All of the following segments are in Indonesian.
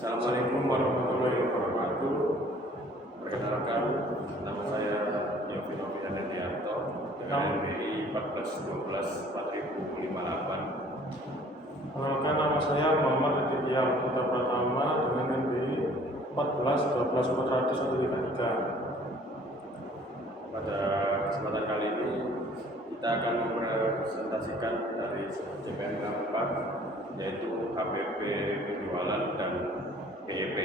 Assalamualaikum warahmatullahi wabarakatuh. Perkenalkan, nama saya Yofi Novian Dendianto dengan NBI 1412-4058. Perkenalkan, nama saya Muhammad Aditya Putra Pratama dengan NBI 14 Pada kesempatan kali ini kita akan mempresentasikan dari CPNK 4, yaitu HPP penjualan dan PYP.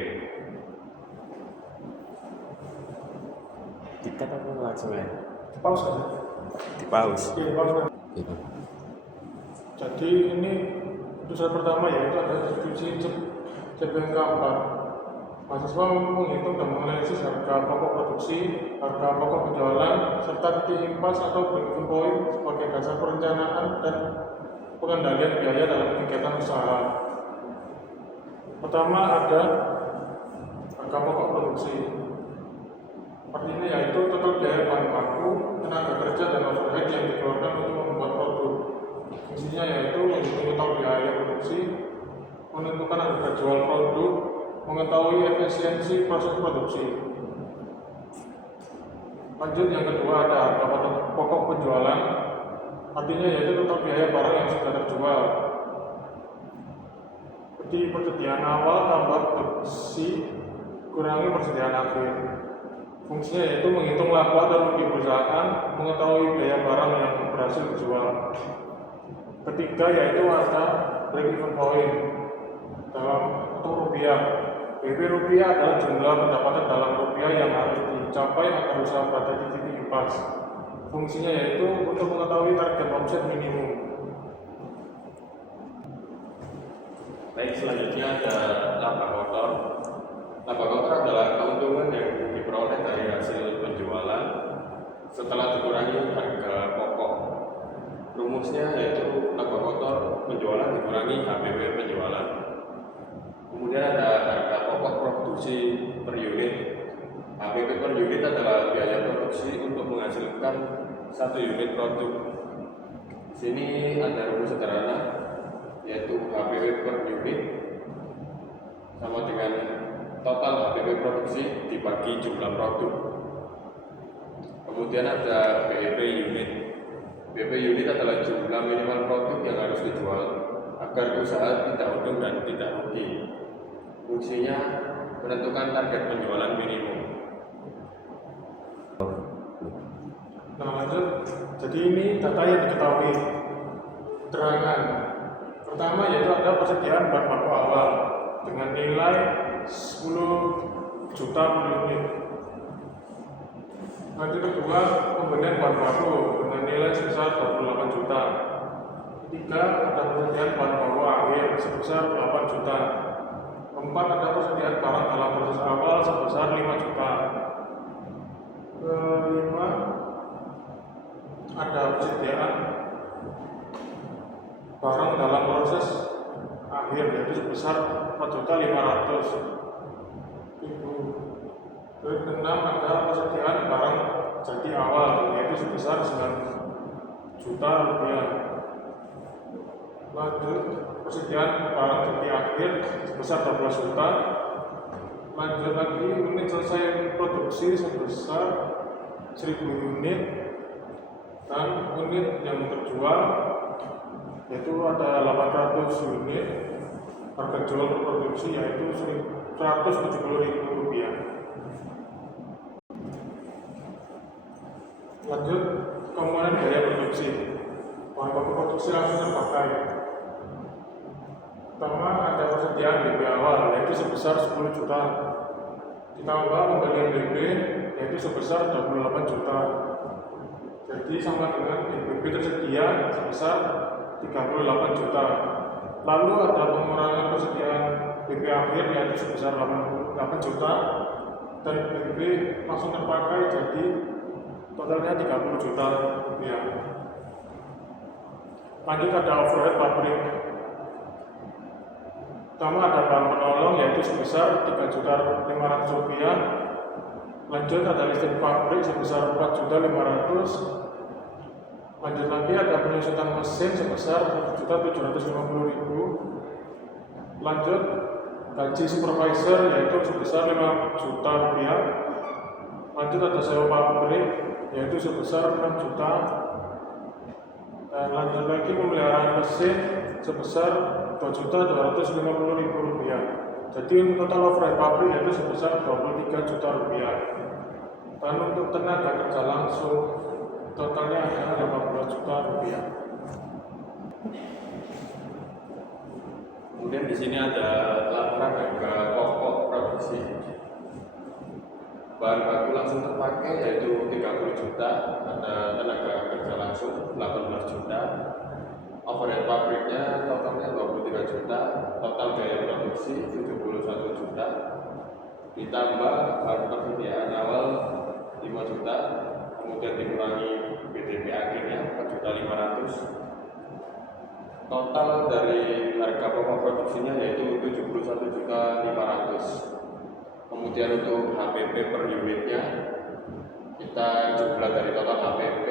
Kita kan langsung ya Di pause kan? di pause. Di pause kan? Jadi ini urusan pertama yaitu ada diskusi CPNK 4. Mahasiswa menghitung dan menganalisis harga pokok produksi, harga pokok penjualan, serta titik impas atau break-even point sebagai dasar perencanaan dan pengendalian biaya dalam kegiatan usaha. Pertama ada harga pokok produksi. Artinya yaitu total biaya bahan baku, tenaga kerja dan overhead yang dikeluarkan untuk membuat produk. Fungsinya yaitu menghitung total biaya produksi, menentukan harga jual produk, mengetahui efisiensi proses produksi. Lanjut, yang kedua ada harga pokok penjualan, artinya yaitu total biaya barang yang sudah terjual. Seperti persediaan awal tambah produksi kurangi persediaan akhir. Fungsinya yaitu menghitung laba dan rugi perusahaan, mengetahui biaya barang yang berhasil dijual. Ketiga yaitu ada break-even point dalam atau rupiah. BP rupiah adalah jumlah pendapatan dalam rupiah yang harus dicapai agar usaha berada di titik impas. Fungsinya yaitu untuk mengetahui target omset minimum. Baik, selanjutnya ada laba kotor. Laba kotor adalah keuntungan yang diperoleh dari hasil penjualan setelah dikurangi harga pokok. Rumusnya yaitu laba kotor penjualan dikurangi HPP penjualan. Kemudian ada harga pokok produksi per unit. HPP per unit adalah biaya produksi untuk menghasilkan satu unit produk. Di sini ada rumus sederhana yaitu HPP per unit sama dengan total HPP produksi dibagi jumlah produk. Kemudian ada BEP unit. BEP unit adalah jumlah minimal produk yang harus dijual agar usaha tidak untung dan tidak rugi. Fungsinya menentukan target penjualan minimum. Nah lanjut, jadi ini data yang diketahui. Keterangan pertama yaitu ada persediaan bahan baku awal dengan nilai 10 juta per unit. Lanjut kedua, pembelian bahan baku dengan nilai sebesar 28 juta. Ketiga, ada persediaan bahan baku akhir sebesar 8 juta. Keempat, ada persediaan barang dalam proses awal sebesar 5 juta. Kelima, ada persediaan barang dalam proses akhir yaitu sebesar 4.500.000. Keenam, ada persediaan barang jadi awal yaitu sebesar 9 juta rupiah. Lanjut, persediaan barang jadi akhir sebesar 12 juta. Lanjut lagi, unit selesai produksi sebesar 1000 unit dan unit yang terjual yaitu ada 800 unit. Harga jual produksi yaitu 170.000 rupiah. Lanjut, komponen biaya produksi. Bahan baku produksi langsung terpakai. Pertama, ada persediaan BP awal yaitu sebesar 10 juta. Ditambah pembelian BP yaitu sebesar 28 juta. Jadi sama dengan BP tersedia sebesar 38 juta. Lalu ada pengurangan persediaan BP akhir yaitu sebesar 88 juta dan BP langsung terpakai jadi totalnya 30 juta rupiah. Lanjut ada overhead pabrik. Pertama ada bahan penolong yaitu sebesar 3.500.000 rupiah. Lanjut ada listrik pabrik sebesar 4.500.000. Lanjut lagi ada penyusutan mesin sebesar 1.750.000. Lanjut gaji supervisor yaitu sebesar 5 juta rupiah. Lanjut ada sewa pabrik yaitu sebesar 6 juta. Dan lanjut lagi pemeliharaan mesin sebesar 2.250.000 rupiah. Jadi untuk total overhead pabrik yaitu sebesar 23 juta rupiah. Dan untuk tenaga kerja langsung totalnya adalah 18 juta rupiah. Kemudian di sini ada laporan harga pokok produksi. Bahan baku langsung terpakai yaitu 30 juta, ada tenaga kerja langsung 18 juta, overhead pabriknya totalnya 23 juta, total biaya produksi 71 juta, ditambah bahan persediaan awal 5 juta, kemudian dikurangi BTP akhirnya 4.500.000. Total dari harga pokok produksinya yaitu 71.500.000. Kemudian untuk HPP per unitnya kita jumlah dari total HPP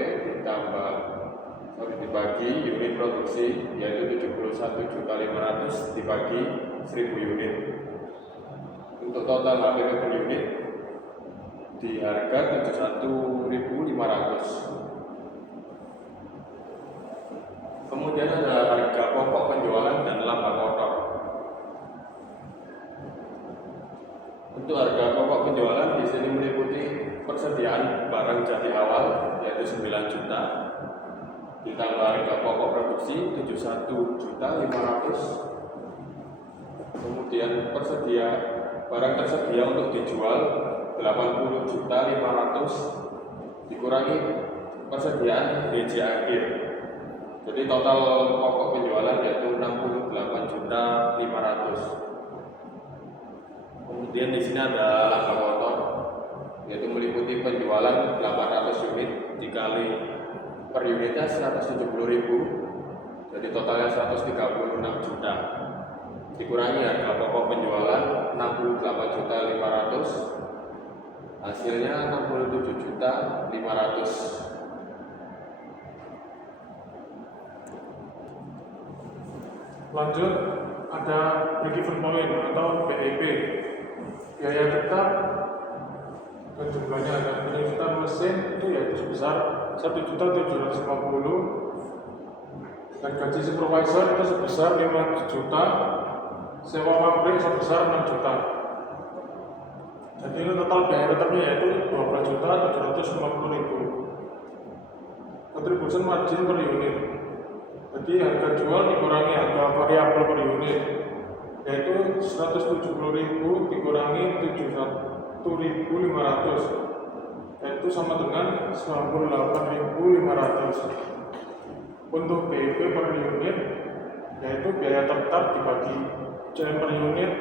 dibagi unit produksi yaitu 71.500.000 dibagi 1.000 unit. Untuk total HPP per unit di harga 71.500. Kemudian ada harga pokok penjualan dan laba kotor. Untuk harga pokok penjualan di sini meliputi persediaan barang jadi awal yaitu 9 juta, ditambah harga pokok produksi 71.500.000. Kemudian barang tersedia untuk dijual 80.500.000 dikurangi persediaan BJ akhir. Jadi total pokok penjualan yaitu 68.500.000. Kemudian di sini ada laba kotor yaitu meliputi penjualan 800 unit dikali per unitnya 170.000. Jadi totalnya 136 juta. Dikurangi harga pokok penjualan 68.500.000. Hasilnya 67.500.000. Lanjut ada break-even point atau BEP. Biaya tetap dan jumlahnya ada penyusutan mesin itu yaitu sebesar 1.750.000 dan gaji supervisor itu sebesar 5 juta, sewa pabrik sebesar 6 juta. Jadi ini total biaya tetapnya yaitu 12.750.000. Contribution margin per unit. Jadi harga jual dikurangi harga variabel per unit yaitu 170.000 dikurangi 71.500 yaitu sama dengan 98.500. Untuk BEP per unit yaitu biaya tetap dibagi CM per unit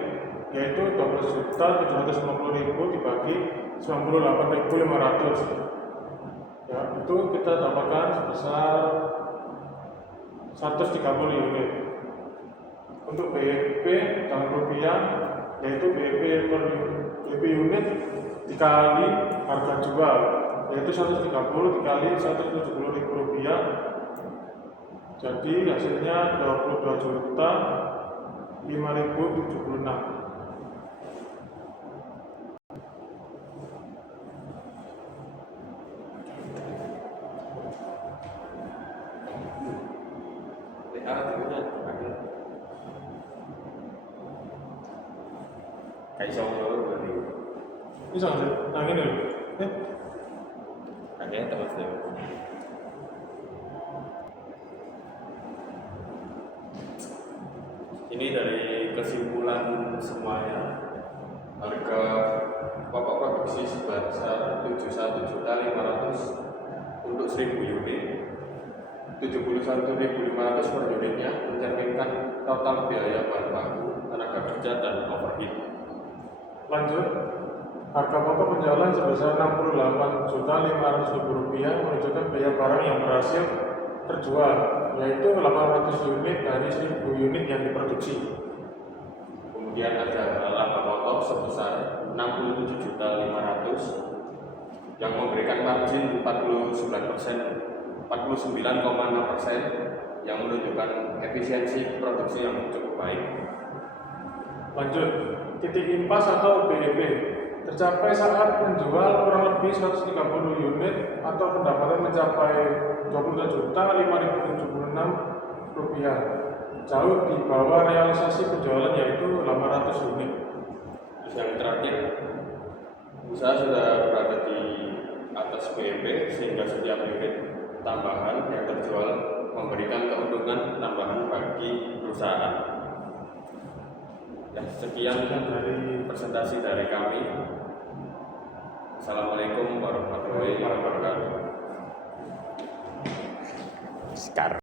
yaitu 12.750.000 dibagi 98.500. Ya, itu kita dapatkan sebesar 130 unit. Untuk BEP dalam rupiah yaitu BEP per BEP unit dikali harga jual yaitu 130 dikali 170.000 rupiah, jadi hasilnya 22.576. Kayak solo berarti. Bisa nggak sih? Nah ini loh. Kayaknya terus deh. Ini dari kesimpulan semuanya, harga pokok produksi sebesar 71.500.000 untuk 1.000 unit, 71.500 per unitnya mencerminkan total biaya bahan baku, tenaga kerja dan overhead. Lanjut, harga pokok penjualan sebesar 68.500.000 rupiah menunjukkan biaya barang yang berhasil terjual yaitu 800 unit dari 1.000 unit yang diproduksi. Kemudian ada laba kotor sebesar 67.500.000 yang memberikan margin 49,6% yang menunjukkan efisiensi produksi yang cukup baik. Lanjut, titik impas atau BEP tercapai saat menjual kurang lebih 130 unit atau pendapatan mencapai 27.576 rupiah, jauh di bawah realisasi penjualan yaitu 800 unit. Terus yang terakhir, usaha sudah berada di atas BEP sehingga setiap unit tambahan yang terjual memberikan keuntungan tambahan bagi perusahaan. Ya, sekian Dari presentasi dari kami. Assalamualaikum warahmatullahi wabarakatuh. Sekarang.